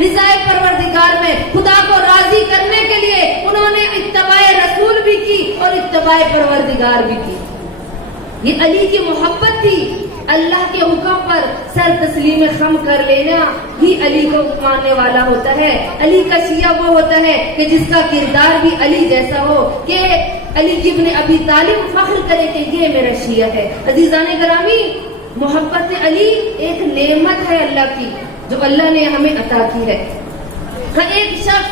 رضائے پروردگار میں خدا کو راضی کرنے کے لیے انہوں نے اتباع رسول بھی کی اور اتباع پروردگار بھی کی. یہ علی کی محبت تھی. اللہ کے حکم پر سر تسلیم خم کر لینا ہی علی کو ماننے والا ہوتا ہے. علی کا شیعہ وہ ہوتا ہے کہ جس کا کردار بھی علی جیسا ہو, کہ علی ابن ابی طالب فخر کرے کہ یہ میرا شیعہ ہے. عزیزان گرامی, محبت علی ایک نعمت ہے اللہ کی جو اللہ نے ہمیں عطا کی ہے. ایک شخص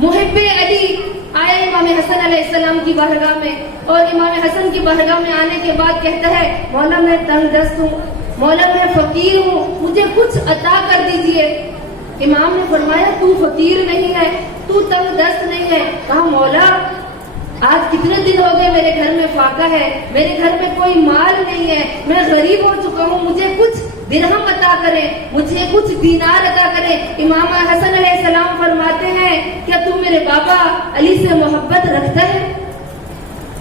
محب علی آیا امام حسن علیہ السلام کی بارگاہ میں, اور امام حسن کی بارگاہ میں آنے کے بعد کہتا ہے مولا میں تنگ دست ہوں, مولا میں فقیر ہوں, مجھے کچھ عطا کر دیجئے. امام نے فرمایا تو فقیر نہیں ہے, تو تنگ دست نہیں ہے. کہا مولا آج کتنے دن ہو گئے میرے گھر میں فاقہ ہے, میرے گھر میں کوئی مال نہیں ہے, میں غریب ہو چکا ہوں, مجھے کچھ درہم عطا کریں, مجھے کچھ دینار عطا کریں. امام حسن علیہ السلام فرماتے ہیں کیا تو میرے بابا علی سے محبت رکھتا ہے؟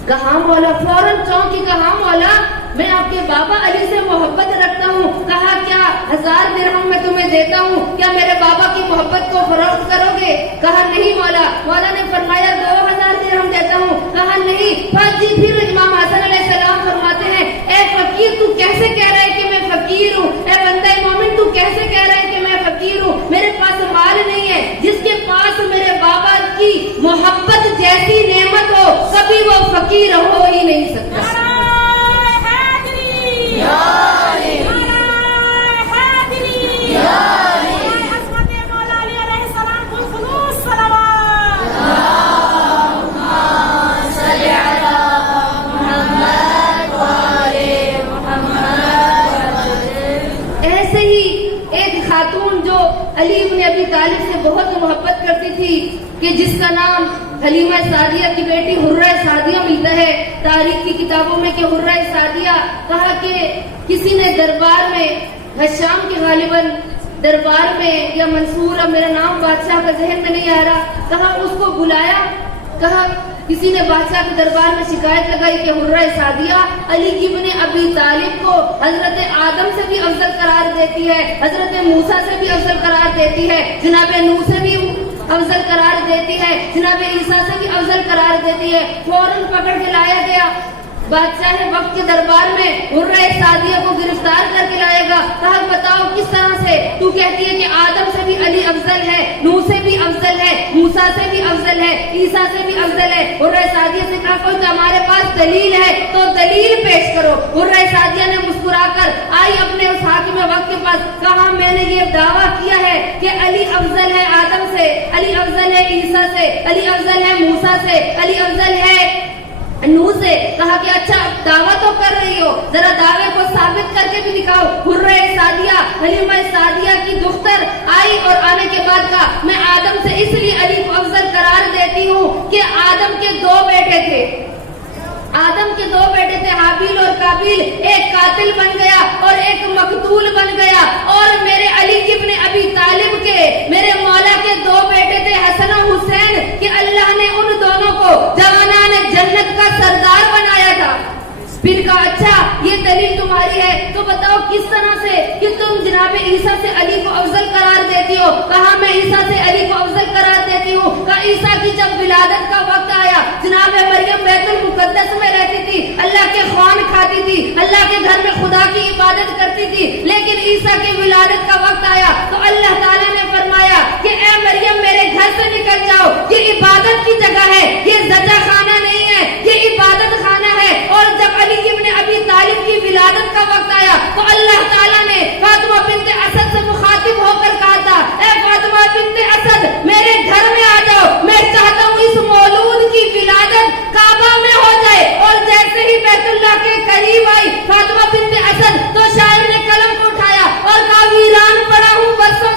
کہا مولا. فوراً چونکی, کہا مولا میں آپ کے بابا علی سے محبت رکھتا ہوں. کہا کیا 1000 درہم میں تمہیں دیتا ہوں, کیا میرے بابا کی محبت کو فروخت کرو گے؟ کہا نہیں مولا. مولا نے فرمایا 2000 درہم دیتا ہوں. کہا نہیں. پھر امام حسن علیہ السلام فرماتے ہیں اے فقیر تو کیسے کہہ رہا ہے کہ میں فقیر ہوں؟ اے بندہ مومن تو کیسے کہہ رہا ہے کہ میں فقیر ہوں؟ میرے پاس مال نہیں ہے. جس کے پاس میرے بابا کی محبت جیسی نعمت ہو کبھی وہ فقیر ہو ہی نہیں سکتا. ایسے ہی ایک خاتون جو علی ابن ابی طالب سے بہت محبت کرتی تھی, کہ جس کا نام حلیمہ سعدیہ کی بیٹی حرہ سعدیہ ملتا ہے تاریخ کی کتابوں میں, کہ حرہ سعدیہ کہا کہ کسی نے دربار میں حشام کے غالباً دربار میں یا منصور, اب میرا نام بادشاہ کا ذہن میں نہیں آ رہا, کہا اس کو بلایا. کہا کسی نے بادشاہ کے دربار میں شکایت لگائی کہ حرہ سعدیہ علی ابن ابی طالب کو حضرت آدم سے بھی افضل قرار دیتی ہے, حضرت موسیٰ سے بھی افضل قرار دیتی ہے, جناب نوح سے بھی افضل قرار دیتی ہے, جناب عیسیٰ سے بھی افضل قرار دیتی ہے. فوراً پکڑ کے لایا گیا بادشاہ وقت کے دربار میں, حرہ سعدیہ کو گرفتار کر کے لائے گا. کہا بتاؤ کس طرح سے تو کہتی ہے کہ آدم سے بھی علی افضل ہے, نوح سے بھی افضل ہے, موسیٰ سے بھی افضل ہے, عیسیٰ سے بھی افضل ہے. حرہ سعدیہ سے کہا کوئی ہمارے پاس دلیل ہے تو دلیل پیش کرو. حرہ سعدیہ نے مسکرا کر آئی اپنے اس حاکم وقت کے پاس. کہا میں نے یہ دعویٰ کیا ہے کہ علی افضل ہے آدم سے, علی افضل ہے عیسیٰ سے, علی افضل ہے موسیٰ سے, علی افضل ہے نوح سے. کہا کہ اچھا دعویٰ تو کر رہی ہو, ذرا دعوے کو ثابت کر کے بھی دکھاؤ. حرہ سعدیہ حلیمہ سعدیہ کی دختر آئی اور آنے کے بعد کہا میں آدم سے اس لیے علی کو افضل قرار دیتی ہوں کہ آدم کے 2 بیٹے تھے, آدم کے 2 بیٹے تھے حابیل اور قابیل, ایک قاتل بن گیا اور ایک مقتول بن گیا, اور میرے علی ابن ابی طالب کے میرے مولا کے 2 بیٹے تھے حسن و حسین, کہ اللہ نے ان دونوں کو جوانان جنت کا سردار بنایا تھا. پھر کہا اچھا یہ دلیل تمہاری ہے تو بتاؤ کس طرح سے کہ تم جناب عیسیٰ سے علی کو افضل قرار دیتی ہو. کہا میں عیسیٰ سے علی کو افضل قرار دیتی ہوں. کہا عیسیٰ کی جب ولادت کا وقت آیا, جناب مریم بیت المقدس میں رہتی تھی, اللہ کے خوان کھاتی تھی, اللہ کے گھر میں خدا کی عبادت کرتی تھی, لیکن عیسیٰ کی ولادت کا وقت آیا تو اللہ تعالیٰ نے فرمایا کہ اے مریم میرے گھر سے نکل جاؤ, یہ عبادت کی جگہ ہے, یہ زجا خانہ نہیں ہے, یہ عبادت خانہ ہے. اور جب علی ابن ابی طالب کی ولادت کا وقت آیا تو اللہ تعالیٰ نے فاطمہ بنت اسد سے مخاطب ہو کر کہا تھا اے فاطمہ بنت اسد میرے گھر میں آ جاؤ, میں چاہتا ہوں اس مولود کی ولادت کعبہ میں ہو جائے. اور جیسے ہی بیت اللہ کے قریب آئی فاطمہ بنت اسد تو شاعر نے قلم کو اٹھایا اور کہا ویران پڑا ہوں برسوں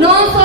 900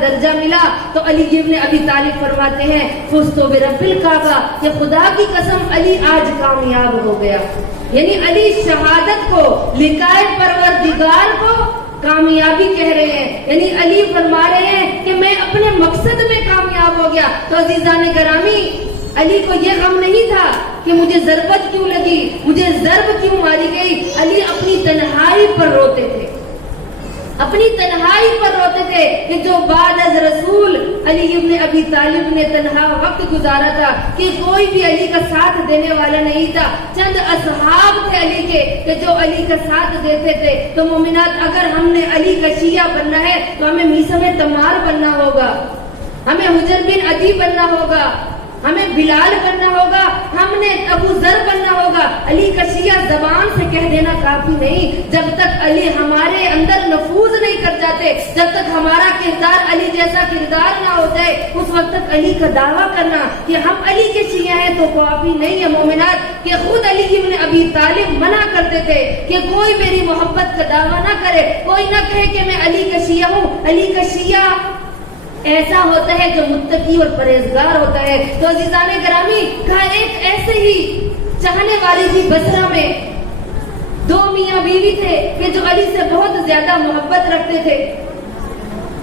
درجہ ملا. تو علی ابن ابی طالب فرماتے ہیں فزت برب الکعبہ کہ خدا کی قسم علی آج کامیاب ہو گیا. یعنی علی شہادت کو لقائے پروردگار کو کامیابی کہہ رہے ہیں. یعنی علی فرما رہے ہیں کہ میں اپنے مقصد میں کامیاب ہو گیا. تو عزیزان گرامی علی کو یہ غم نہیں تھا کہ مجھے ضربت کیوں لگی, مجھے ضرب کیوں ماری گئی. علی اپنی تنہائی پر روتے تھے, اپنی تنہائی پر روتے تھے کہ جو بعد از رسول علی ابن ابی طالب نے تنہا وقت گزارا تھا کہ کوئی بھی علی کا ساتھ دینے والا نہیں تھا. چند اصحاب تھے علی کے کہ جو علی کا ساتھ دیتے تھے. تو مومنات اگر ہم نے علی کا شیعہ بننا ہے تو ہمیں میثم تمار بننا ہوگا, ہمیں حجر بن عدی بننا ہوگا, ہمیں بلال بننا ہوگا, ہم نے ابو ذر بننا ہوگا. علی کا شیعہ زبان سے کہہ دینا کافی نہیں. جب تک علی ہمارے اندر نفوذ نہیں کر جاتے, جب تک ہمارا کردار علی جیسا کردار نہ ہو جائے, اس وقت تک علی کا دعویٰ کرنا کہ ہم علی کے شیعہ ہیں تو کافی نہیں ہے. مومنات کہ خود علی ابن ابی طالب منع کرتے تھے کہ کوئی میری محبت کا دعویٰ نہ کرے, کوئی نہ کہے کہ میں علی کا شیعہ ہوں. علی کا شیعہ ایسا ہوتا ہے جو متقی اور پرہیزگار ہوتا ہے. تو عزیزان گرامی کہا ایک ایسے ہی چاہنے والی تھی بصرہ میں, دو میاں بیوی تھے کہ جو علی سے بہت زیادہ محبت رکھتے تھے.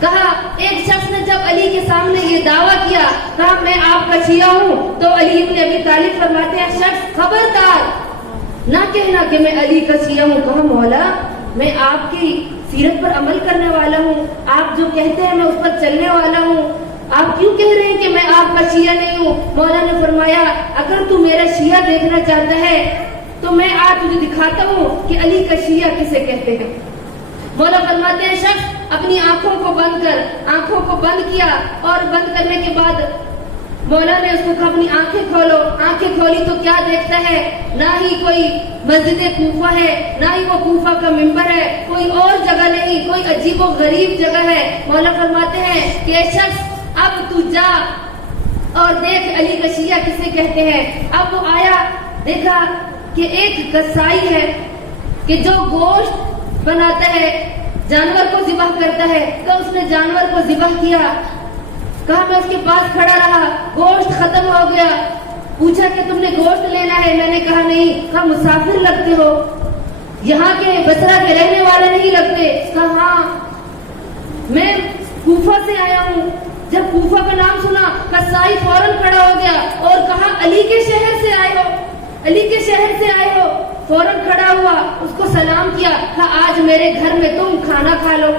کہا ایک شخص نے جب علی کے سامنے یہ دعویٰ کیا, کہا میں آپ کا شیعہ ہوں, تو علی ابن ابی طالب فرماتے ہیں شخص خبردار نہ کہنا کہ میں علی کا شیعہ ہوں. کہا مولا میں آپ کی سیرت پر عمل کرنے والا ہوں, آپ جو کہتے ہیں میں اس پر چلنے والا ہوں, آپ کیوں کہہ رہے ہیں کہ میں آپ کا شیعہ نہیں ہوں. مولا نے فرمایا اگر تو میرا شیعہ دیکھنا چاہتا ہے تو میں آج تجھے دکھاتا ہوں کہ علی کا شیعہ کسے کہتے ہیں. مولا فرماتے ہیں شخص اپنی آنکھوں کو بند کر, آنکھوں کو بند کیا, اور بند کرنے کے بعد مولا نے اس کو کہا اپنی آنکھیں کھولو. آنکھیں کھولی تو کیا دیکھتا ہے, نہ ہی کوئی مسجد کوفہ ہے, نہ ہی وہ کوفہ کا منبر ہے, کوئی اور جگہ نہیں, کوئی عجیب و غریب جگہ ہے. مولا فرماتے ہیں کہ اے شخص اب تو جا اور دیکھ علی کا شیعہ کسے کہتے ہیں. اب وہ آیا, دیکھا کہ ایک کسائی ہے کہ جو گوشت بناتا ہے, جانور کو ذبح کرتا ہے. تو اس نے جانور کو ذبح کیا. کہا میں اس کے پاس کھڑا رہا, گوشت ختم ہو گیا. پوچھا کہ تم نے گوشت لینا ہے, میں نے کہا نہیں. کہا مسافر لگتے ہو, یہاں کے بصرہ کے رہنے والے نہیں لگتے. کہا ہاں میں کوفہ سے آیا ہوں. جب کوفہ کا نام سنا قصائی فوراً کھڑا ہو گیا اور کہا علی کے شہر سے آئے ہو, علی کے شہر سے آئے ہو. فوراً کھڑا ہوا, اس کو سلام کیا. کہا آج میرے گھر میں تم کھانا کھا لو.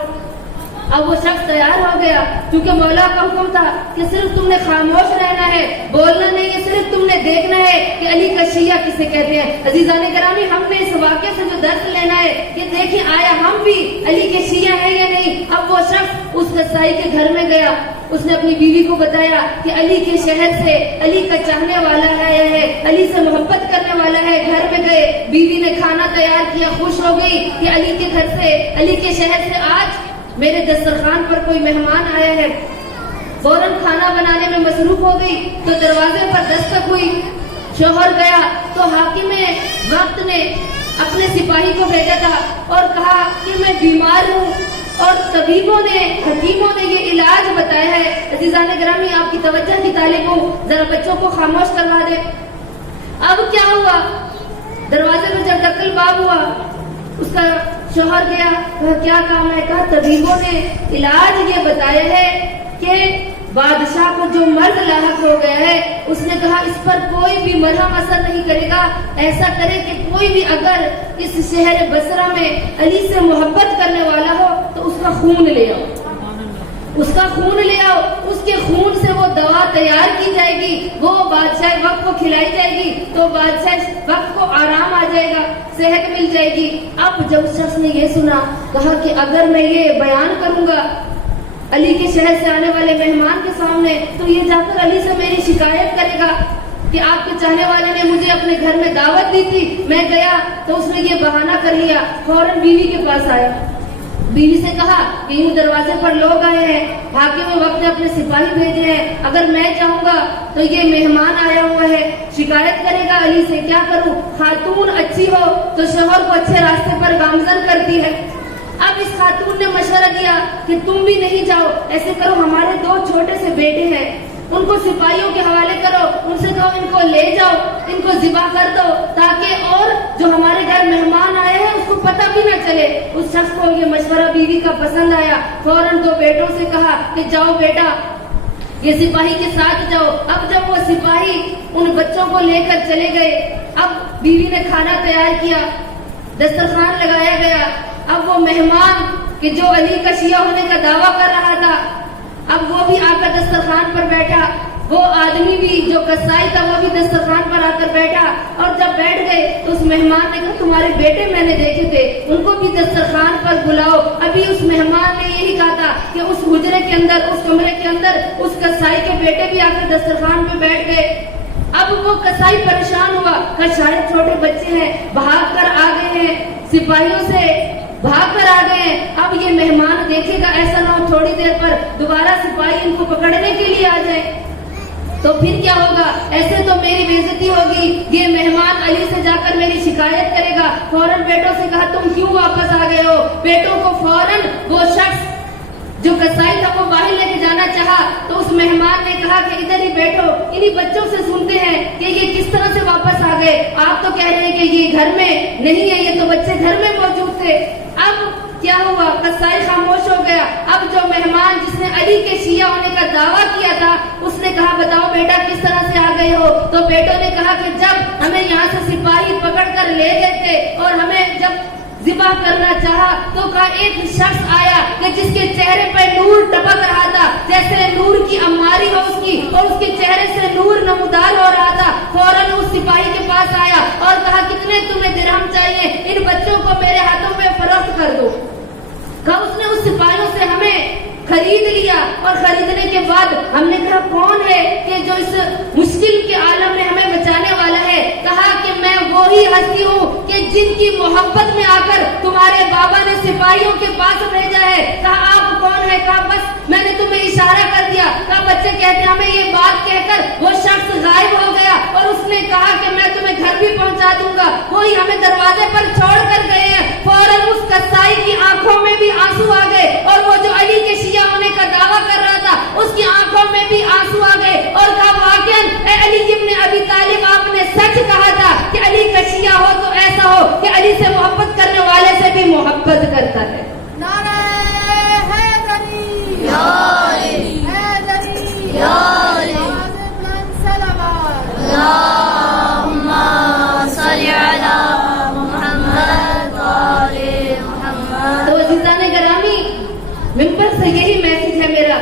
اب وہ شخص تیار ہو گیا, کیونکہ مولا کا حکم تھا کہ صرف تم نے خاموش رہنا ہے, بولنا نہیں ہے, صرف تم نے دیکھنا ہے کہ علی کا شیعہ کسے کہتے ہیں. عزیزان گرامی ہم نے اس واقعے سے جو درس لینا ہے کہ دیکھیں آیا ہم بھی علی کے شیعہ ہیں یا نہیں. اب وہ شخص اس قصائی کے گھر میں گیا, اس نے اپنی بیوی کو بتایا کہ علی کے شہر سے علی کا چاہنے والا ہے, علی سے محبت کرنے والا ہے. گھر میں گئے, بیوی نے کھانا تیار کیا, خوش ہو گئی کہ علی کے گھر سے, علی کے شہر سے آج میرے دسترخوان پر کوئی مہمان آیا ہے. فوراً کھانا بنانے میں مصروف ہو گئی تو دروازے پر دستک ہوئی. شوہر گیا تو حاکم وقت نے اپنے سپاہی کو بھیجا تھا اور کہا کہ میں بیمار ہوں, اور طبیبوں نے, حکیموں نے یہ علاج بتایا ہے. عزیزان گرامی آپ کی توجہ کی طالب ہوں, ذرا بچوں کو خاموش کروا دیں. اب کیا ہوا, دروازے میں جب دکل باب ہوا, اس کا شوہر گیا, کہا کیا کام ہے. کہا طبیبوں نے علاج یہ بتایا ہے کہ بادشاہ کو جو مرض لاحق ہو گیا ہے, اس نے کہا اس پر کوئی بھی مرہم اثر نہیں کرے گا. ایسا کرے کہ کوئی بھی اگر اس شہر بصرہ میں علی سے محبت کرنے والا ہو تو اس کا خون لے آؤ, اس کا خون لے آؤ. اس کے خون سے وہ دوا تیار کی جائے گی, وہ بادشاہ وقت کو کھلائی جائے گی, تو بادشاہ وقت کو آرام آ جائے گا, صحت مل جائے گی. اب جب اس شخص نے یہ سنا, کہا کہ اگر میں یہ بیان کروں گا علی کے شہر سے آنے والے مہمان کے سامنے تو یہ جا کر علی سے میری شکایت کرے گا کہ آپ کے چاہنے والے نے مجھے اپنے گھر میں دعوت دی تھی, میں گیا تو اس نے یہ بہانہ کر لیا. فوراً بیوی کے پاس آیا, بیوی سے کہا کہ یوں دروازے پر لوگ آئے ہیں, حاکم وقت نے اپنے سپاہی بھیجے ہیں, اگر میں چاہوں گا تو یہ مہمان آیا ہوا ہے, شکایت کرے گا علی سے, کیا کروں. خاتون اچھی ہو تو شوہر کو اچھے راستے پر گامزن کرتی ہے, اب اس خاتون نے مشورہ دیا کہ تم بھی نہیں جاؤ، ایسے کرو ہمارے 2 چھوٹے سے بیٹے ہیں، ان کو سپاہیوں کے حوالے کرو، ان سے کہو ان کو لے جاؤ، ان کو ذبح کر دو، تاکہ اور جو ہمارے گھر مہمان آئے ہیں اس کو پتہ بھی نہ چلے۔ اس شخص کو یہ مشورہ بیوی کا پسند آیا، فوراً 2 بیٹوں سے کہا کہ جاؤ بیٹا یہ سپاہی کے ساتھ جاؤ۔ اب جب وہ سپاہی ان بچوں کو لے کر چلے گئے، اب بیوی نے کھانا تیار کیا، دسترخوان لگایا گیا۔ اب وہ مہمان کہ جو علی کا شیعہ ہونے کا دعویٰ کر رہا تھا، اب وہ بھی آ کر دسترخوان پر بیٹھا، وہ آدمی بھی جو قصائی تھا وہ بھی دسترخوان پر آ کر بیٹھا، اور جب بیٹھ گئے تو اس مہمان نے کہا تمہارے بیٹے میں نے دیکھے تھے، ان کو بھی دسترخوان پر بلاؤ۔ ابھی اس مہمان نے یہی کہا تھا کہ اس حجرے کے اندر، اس کمرے کے اندر اس قصائی کے بیٹے بھی آ کر دسترخوان پہ بیٹھ گئے۔ اب وہ قصائی پریشان ہوا کہ شاید چھوٹے بچے ہیں، بھاگ کر آ گئے ہیں، سپاہیوں سے بھاگ کر آ گئے ہیں، اب یہ مہمان دیکھے گا ایسا نہ ہو تھوڑی دیر پر دوبارہ سپاہی ان کو پکڑنے کے لیے آ جائے تو پھر کیا ہوگا، ایسے تو میری بے عزتی ہوگی، یہ مہمان علی سے جا کر میری شکایت کرے گا۔ فوراً بیٹوں سے کہا تم کیوں واپس آ گئے ہو؟ بیٹوں کو فوراً وہ شخص جو قصائی تھا وہ باہر لے کے جانا چاہا تو اس مہمان نے کہا کہ ادھر ہی بیٹھو، انہی بچوں سے سنتے ہیں کہ یہ کس طرح سے واپس آ گئے، آپ تو کہہ رہے ہیں کہ یہ گھر میں نہیں ہے، یہ تو بچے گھر میں موجود تھے۔ اب کیا ہوا، قصائی خاموش ہو گیا۔ اب جو مہمان جس نے علی کے شیعہ ہونے کا دعویٰ کیا تھا اس نے کہا بتاؤ بیٹا کس طرح سے آ گئے ہو؟ تو بیٹوں نے کہا کہ جب ہمیں یہاں سے سپاہی پکڑ کر لے گئے تھے اور ہمیں جب ذبح کرنا چاہا تو کہا ایک شخص آیا کہ جس کے چہرے پہ نور ٹپک رہا تھا، جیسے نور کی عماری ہو اس کی، اور اس کے چہرے سے نور نمودار ہو رہا تھا۔ فوراً اس سپاہی کے پاس آیا اور کہا کتنے تمہیں درہم چاہیے، ان بچوں کو میرے ہاتھوں میں فروخت کر دو۔ کہا اس نے اس سپاہیوں سے ہمیں خرید لیا، اور خریدنے کے بعد ہم نے کہا کون ہے کہ جو اس مشکل کے عالم میں ہمیں بچانے والا ہے؟ کہا کہ میں وہی ہستی ہوں کہ جن کی محبت میں آ کر تمہارے بابا نے سپاہیوں کے پاس بھیجا ہے۔ کہا آپ کون ہے؟ کہا بس میں نے تمہیں اشارہ کر دیا۔ کہا بچے کہتے ہمیں یہ بات کہہ کر وہ شخص غائب ہو گیا، اور اس نے کہا کہ میں تمہیں گھر بھی پہنچا دوں گا، وہی ہمیں دروازے پر چھوڑ کر گئے ہیں۔ فوراً اس قصائی کی آنکھوں میں بھی آنسو آ گئے، اور وہ جو علی کے شیعہ ہونے کا دعویٰ کر رہا تھا اس کی آنکھوں میں بھی آنسو آ گئے، اور کہا واقعاً اے علی ابن ابی طالب آپ نے سچ کہا تھا کہ علی کا شیعہ ہو تو ایسا ہو کہ علی سے محبت کرنے والے سے بھی محبت کرتا ہے۔ نعرہ حیدری یا علی حیدری یا علی اللہم صل علی محمد وآل محمد۔ تو عزیزان گرامی، ممبر سے یہی میسج ہے میرا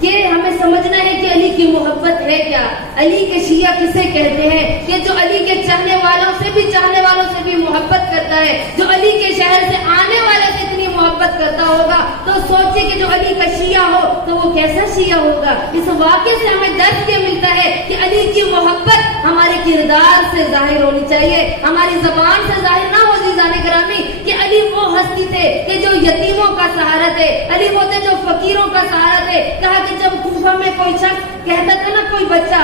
کہ ہمیں سمجھنا ہے کہ علی کی محبت ہے کیا، علی کے شیعہ کسے کہتے ہیں، کہ جو علی کے چاہنے والوں سے بھی محبت کرتا ہے، جو علی کے شہر سے آنے والے سے اتنی محبت کرتا ہوگا تو سوچے کہ جو علی کا شیعہ ہو تو وہ کیسا شیعہ ہوگا۔ اس واقعے سے ہمیں درس یہ ملتا ہے کہ علی کی محبت ہمارے کردار سے ظاہر ہونی چاہیے، ہماری زبان سے ظاہر نہ ہو۔ عزیزان گرامی، کہ علی وہ ہستی تھے کہ جو یتیموں کا سہارا تھے، علی وہ تھے جو فقیروں کا سہارا تھے۔ کہا کہ جب کوفہ میں کوئی شخص کہتا تھا نا، کوئی بچہ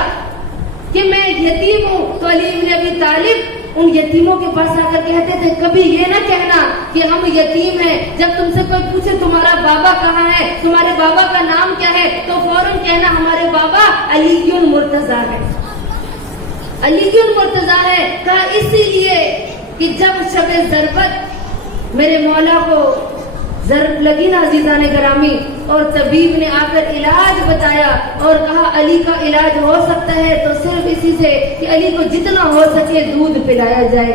کہ میں یتیم ہوں، تو علی بن ابی طالب ان یتیموں کے پاس آ کر کہتے تھے کبھی یہ نہ کہنا کہ ہم یتیم ہیں، جب تم سے کوئی پوچھے تمہارا بابا کہاں ہے، تمہارے بابا کا نام کیا ہے، تو فوراً کہنا ہمارے بابا علی المرتضیٰ ہے، علی المرتضیٰ ہے۔ کہا اسی لیے کہ جب شب ضربت میرے مولا کو ضرب لگی نا عزیزان گرامی، اور طبیب نے آ کر علاج بتایا اور کہا علی کا علاج ہو سکتا ہے تو صرف اسی سے کہ علی کو جتنا ہو سکے دودھ پلایا جائے،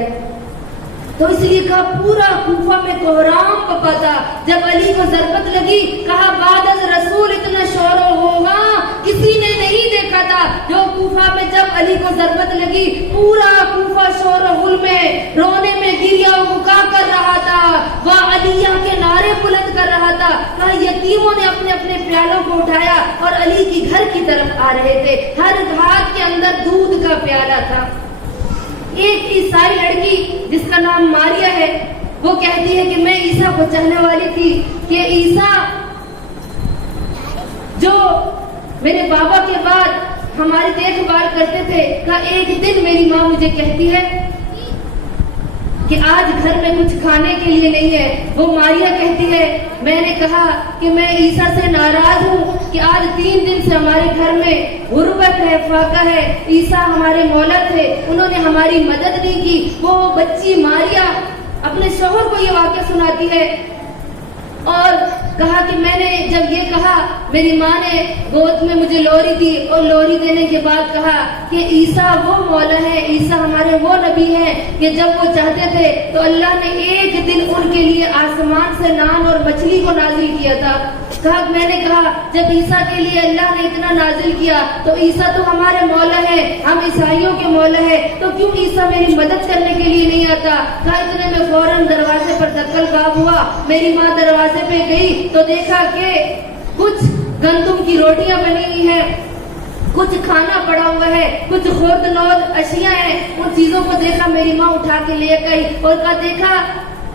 تو اس لیے کہا پورا کوفہ میں کوہرام پپا تھا۔ جب علی کو ضربت لگی کہا بعد از رسول اتنا شور ہوگا کسی نے نہیں دیکھا تھا۔ جو کوفہ میں جب علی کو ضربت لگی پورا کوفہ شور و غل میں رونے میں گریا و بکا کر رہا تھا، وہ علیہ کے نعرے بلند کر رہا تھا۔ کہا یتیموں نے اپنے اپنے پیالوں کو اٹھایا اور علی کی گھر کی طرف آ رہے تھے، ہر ہاتھ کے اندر دودھ کا پیالہ تھا۔ ایک عیسائی لڑکی جس کا نام ماریا ہے، وہ کہتی ہے کہ میں عیسیٰ کو چاہنے والی تھی، کہ عیسیٰ جو میرے بابا کے بعد ہماری دیکھ بھال کرتے تھے۔ کہا ایک دن میری ماں مجھے کہتی ہے کہ آج گھر میں کچھ کھانے کے لیے نہیں ہے. وہ ماریا کہتی ہے میں نے کہا کہ میں عیسیٰ سے ناراض ہوں کہ آج 3 دن سے ہمارے گھر میں غربت ہے, فاقہ ہے. عیسیٰ ہمارے مولا تھے, انہوں نے ہماری مدد نہیں کی. وہ بچی ماریا اپنے شوہر کو یہ واقعہ سناتی ہے اور کہا کہ میں نے جب یہ کہا, میری ماں نے گود میں مجھے لوری دی اور لوری دینے کے بعد کہا کہ عیسیٰ وہ مولا ہے, عیسیٰ ہمارے وہ نبی ہیں کہ جب وہ چاہتے تھے تو اللہ نے ایک دن ان کے لیے آسمان سے نان اور مچھلی کو نازل کیا تھا. میں نے کہا جب عیسیٰ کے لیے اللہ نے اتنا نازل کیا تو عیسیٰ تو ہمارے مولا ہے, ہم عیسائیوں کے مولا ہے, تو کیوں عیسیٰ میری مدد کرنے کے لیے نہیں آتا. اتنے میں فوراً دروازے پر دکل باب ہوا. میری ماں دروازے پہ گئی تو دیکھا کہ کچھ گندم کی روٹیاں بنی ہوئی ہیں, کچھ کھانا پڑا ہوا ہے, کچھ خرد نوز اشیاء ہیں. ان چیزوں کو دیکھا, میری ماں اٹھا کے لے گئی اور کہا دیکھا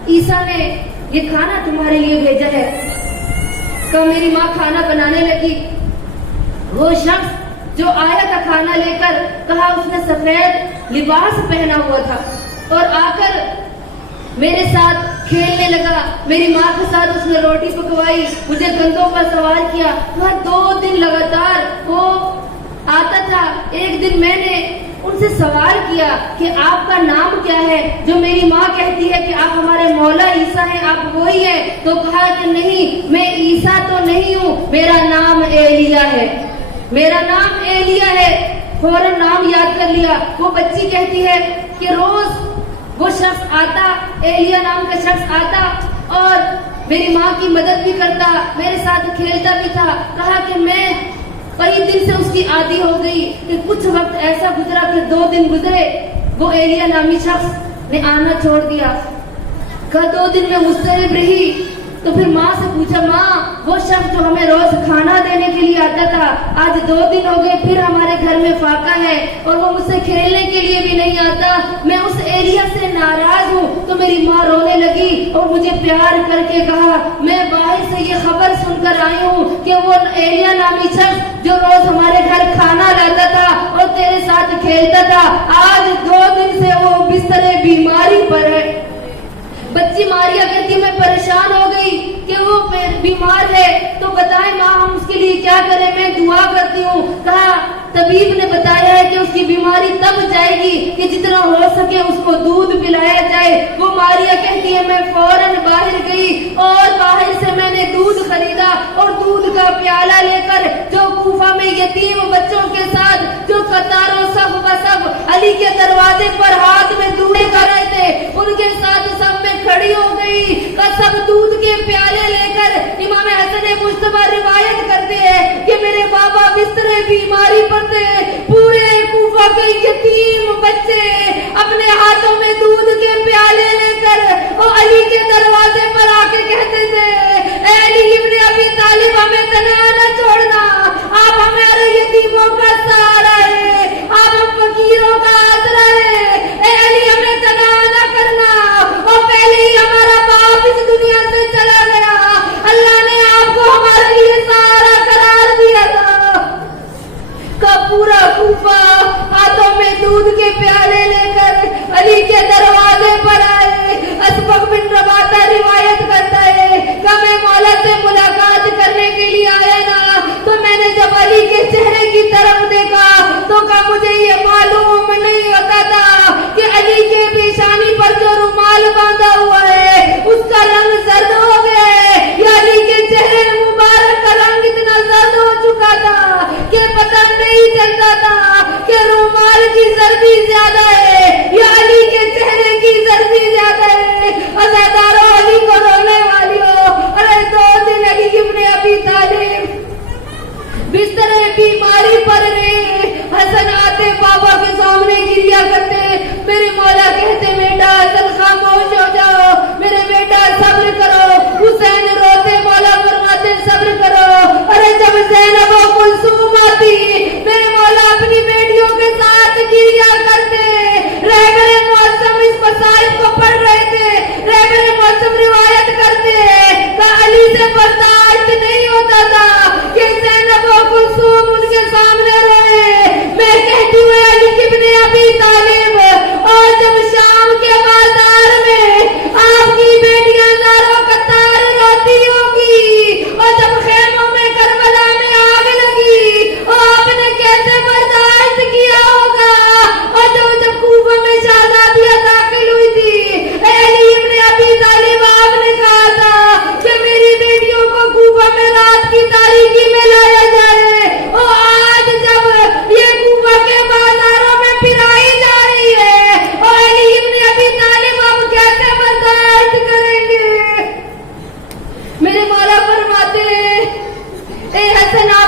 عیسیٰ نے یہ کھانا تمہارے لیے بھیجا ہے. میری ماں کھانا بنانے لگی. وہ شخص جو آیا تھا کھانا لے کر, کہا اس نے سفید لباس پہنا ہوا تھا اور آ کر میرے ساتھ کھیلنے لگا. میری ماں کے ساتھ اس نے روٹی پکوائی, مجھے گندوں پر سوار کیا. 2 دن لگاتار وہ آتا تھا. ایک دن میں نے ان سے سوال کیا کہ آپ کا نام کیا ہے؟ جو میری ماں کہتی ہے کہ آپ ہمارے مولا عیسیٰ ہیں, آپ وہی ہیں. تو کہا کہ نہیں, میں عیسیٰ تو نہیں ہوں, میرا نام ایلیا ہے, میرا نام ایلیا ہے. فوراً نام یاد کر لیا. وہ بچی کہتی ہے کہ روز وہ شخص آتا, ایلیا نام کا شخص آتا اور میری ماں کی مدد بھی کرتا, میرے ساتھ کھیلتا بھی تھا. کہا کہ میں کئی دن سے اس کی عادی ہو گئی کہ کچھ وقت ایسا گزرا کہ 2 دن گزرے, وہ ایلیا نامی شخص نے آنا چھوڑ دیا. کہا 2 دن میں مضطرب رہی. تو پھر ماں سے پوچھا, ماں وہ شخص جو ہمیں روز کھانا دینے کے لیے آتا تھا, آج 2 دن ہو گئے, پھر ہمارے گھر میں فاقہ ہے اور وہ مجھ سے کھیلنے کے لیے بھی نہیں آتا, میں اس ایلیا سے ناراض ہوں. تو میری ماں رونے لگی اور مجھے پیار کر کے کہا میں باہر سے یہ خبر سن کر آئی ہوں کہ وہ ایلیا نامی شخص جو روز ہمارے گھر کھانا لاتا تھا اور تیرے ساتھ کھیلتا تھا, آج 2 دن سے وہ بستر بیماری پر ہے. بچی ماریا کہتی میں پریشان ہو گئی کہ وہ بیمار ہے, تو بتائیں ماں ہم اس کے لیے کیا کریں, میں دعا کرتی ہوں. کہا طبیب نے بتایا ہے کہ اس کی بیماری تب جائے گی کہ جتنا ہو سکے اس کو دودھ پلایا جائے. وہ ماریا کہتی ہے میں فوراً باہر گئی اور باہر سے میں نے دودھ خریدا اور دودھ کا پیالہ لے کر جو کوفہ میں یتیم بچوں کے ساتھ جو قطاروں سب بسب علی کے دروازے پر ہاتھ میں دودھ کر رہے تھے, ان کے ساتھ سب میں کھڑی ہو گئی. سب دودھ کے پیالے لے کر امام حسن مجتبی روایت کرتے ہیں کہ میرے بابا بستر بیماری پر تھے. پورے کوفہ کے یتیم بچے اپنے ہاتھوں میں دودھ کے پیالے لے کر وہ علی کے دروازے پر آ کے کہتے تھے اے علی ابن ابی طالب ہمیں تنہا نہ چھوڑنا, آپ ہمارے یتیموں کا سہارا ہے, آپ ہم فقیروں کا آسرا ہے, اے علی ہمیں تنہا نہ کرنا. اور پہلے ہی ہمارا باپ اس دنیا سے چلا گیا, اللہ نے آپ کو ہمارے لیے سہارا قرار دیا تھا. کا پورا کوفہ ہاتھوں میں دودھ کے پیالے لے کر علی کے دروازے پر آئے. اسبق بن رباطہ روایت کرتا ہے کہ میں مولا سے ملاقات کرنے کے لیے آیا نا, تو میں نے جب علی کے چہرے کی طرف دیکھا تو کہا مجھے یہ معلوم نہیں ہوتا تھا کہ علی کے پیشانی پر جو رومال باندھا ہوا ہے اس کا رنگ زرد ہو گیا ہے, یا علی کے چہرے مبارک کا رنگ اتنا زرد ہو چکا تھا کہ پتہ نہیں چلتا تھا کہ رومال کی زردی زیادہ ہے یا علی کے چہرے کی زردی زیادہ ہے. عزادارو علی کو رونے والیوں, ارے 2 دن علی ابن ابی طالب بستر بیماری پر رہے. حسن آتے بابا کے سامنے گریا کرتے, میرے مولا کہتے بیٹا حسن خاموش ہو جاؤ, میرے بیٹا صبر کرو. حسین روتے, مولا فرماتے صبر کرو. ارے جب زینب و کلثوم آتی میرے مولا اپنی بیٹیوں کے ساتھ گریا کرتے. رہبر معظم اس مسائل کو پڑھ رہے تھے. رہبر معظم روایت کرتے کہ علی سے برداشت نہیں ہوتا تھا کہ زینب و کلثوم ان کے سامنے رہے. میں کہتی ہوں علی ابن ابی طالب, اور جب شام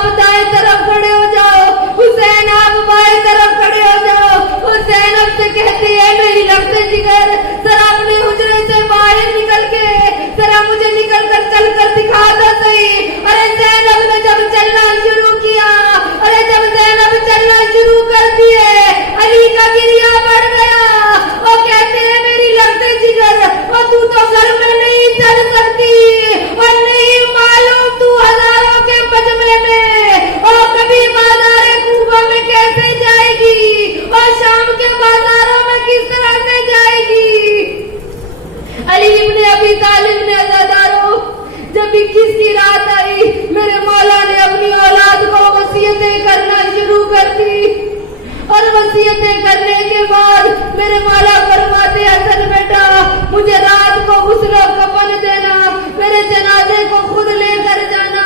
آپ دائیں طرف کھڑے ہو جاؤ، حسین آپ بائیں طرف کھڑے ہو جاؤ۔ حسین اب سے کہتے ہیں میری لگتے جگر ذرا اپنے حجرے سے باہر نکل کے ذرا مجھے نکل کر چل کر دکھا دو صحیح۔ ارے زینب نے جب چلنا شروع کیا، ارے جب زینب چلنا شروع کر دیے، علی کا گریہ بڑھ گیا۔ وہ کہتے ہیں میری لگتے جگر اور تو گھر میں نہیں چل سکتی، اور نہیں معلوم تو ہزاروں کے مجمع میں اور کبھی بازار کوفہ میں کیسے جائے گی، اور شام کے بازاروں میں کس طرح سے جائے گی۔ علی ابن ابی طالب نے عزاداروں جب 21 کی رات آئی، میرے مولا نے اپنی اولاد کو وصیتیں کرنا شروع کر دی، اور وصیتیں کرنے کے بعد میرے مولا فرماتے حسن بیٹا مجھے رات کو غسل و کفن دینا، میرے جنازے کو خود لے کر جانا۔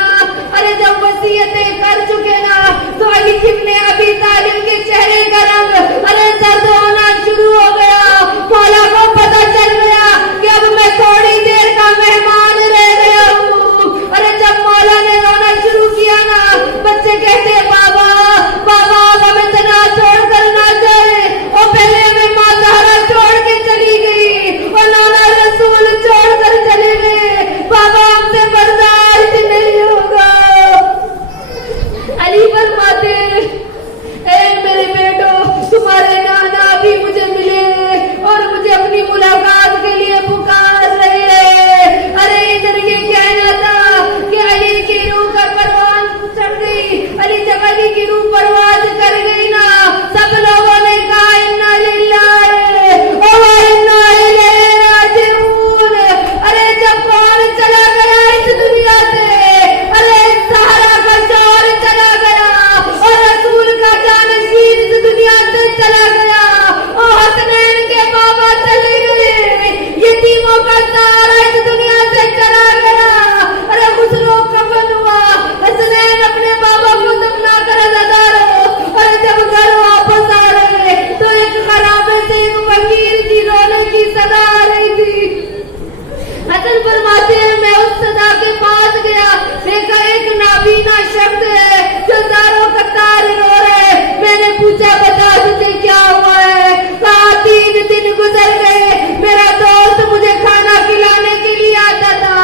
ارے جب وصیتیں کر چکے نا تو علی ابن ابی طالب کے چہرے کا رنگ ارے زرد ہونا شروع ہو گیا۔ مولا کو پتہ چل گیا کہ اب میں تھوڑی دیر کا مہمان رہ گیا ہوں۔ ارے جب مولا نے رونا شروع کیا نا، بچے کہتے بابا بابا ہمیں اتنا چھوڑ کر نہ جائے، اور پہلے میں ماں زہرا چھوڑ کے چلی گئی اور نانا رسول چھوڑ کر چلے گئے، بابا ہم سے برداشت نہیں ہوگا۔ علی فرماتے اے میرے بیٹو تمہارے نانا بھی مجھے ملے اور مجھے اپنی ملاقات کے لیے پکار رہے ہیں۔ ارے ادھر یہ کہنا تھا کہ علی کی روح کا پروان چڑھ گئی، علی جب علی کی روح پرواز کر گئی نا، سب لوگوں نے کہا انا للہ و انا الیہ راجعون۔ ارے جب کون چلا گیا اس دنیا سے، ارے سہارا کا شور چلا گیا اور رسول کا جانشین اس دنیا سے چلا گیا، اور حسنین کے بابا چلے گئے، یتیموں کا سہارا اس دنیا سے چلا گیا۔ ارے غسل و کفن ہوا، حسنین اپنے بابا کو دفنا کر عزاداروں، اور جب گھر واپس آ رہے تو ایک خرابے سے ایک فقیر کی رونے کی صدا آ رہی تھی۔ حسن فرماتے ہیں میں اس صدا کے پاس گیا، دیکھا ایک نابینا شخص ہے جو زاروں قطار رو رہے۔ میں نے پوچھا بتا تجھے کیا ہوا ہے؟ کہا 3 دن گزر گئے، میرا دوست مجھے کھانا کھلانے کے لیے آتا تھا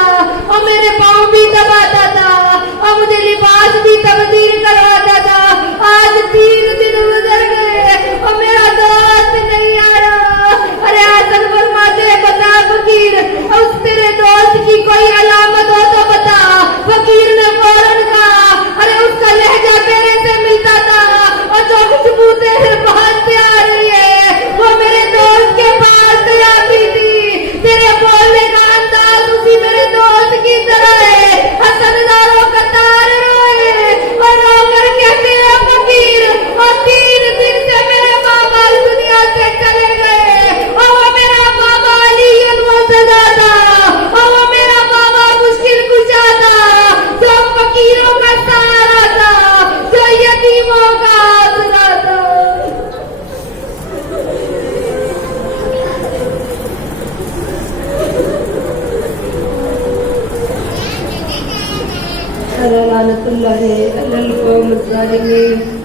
اور میرے پاؤں بھی دباتا تھا اور مجھے لباس بھی تبدیل کرواتا تھا، آج 3 دن گزر گئے اور میرا دوست نہیں آ رہا۔ ارے حسن فرماتے بتا فقیر اس تیرے دوست کی کوئی علامت ہو تو بتا۔ فقیر نے فوراً کہا ارے اس کا لہجہ میرے سے ملتا تھا اور جو خوشبو تیرے پاس سے آ رہی ہے وہ میرے دوست کے پاس سے آتی تھی، تیرے بولنے کا انداز اسی میرے دوست کی طرح ہے۔ حسن داروں کا تار روئے اور رو کر کہتے ہیں فقیر اور 3 دن سے میرے بابا اس دنیا سے چلے گئے، اور وہ میرا بابا علی المرتضیٰ تھا، اور وہ میرا بابا مشکل کشا تھا، جو فقیروں کا سہارا تھا، جو یتیموں کا آسرا تھا۔ لعنت اللہ علی القوم الظالمین۔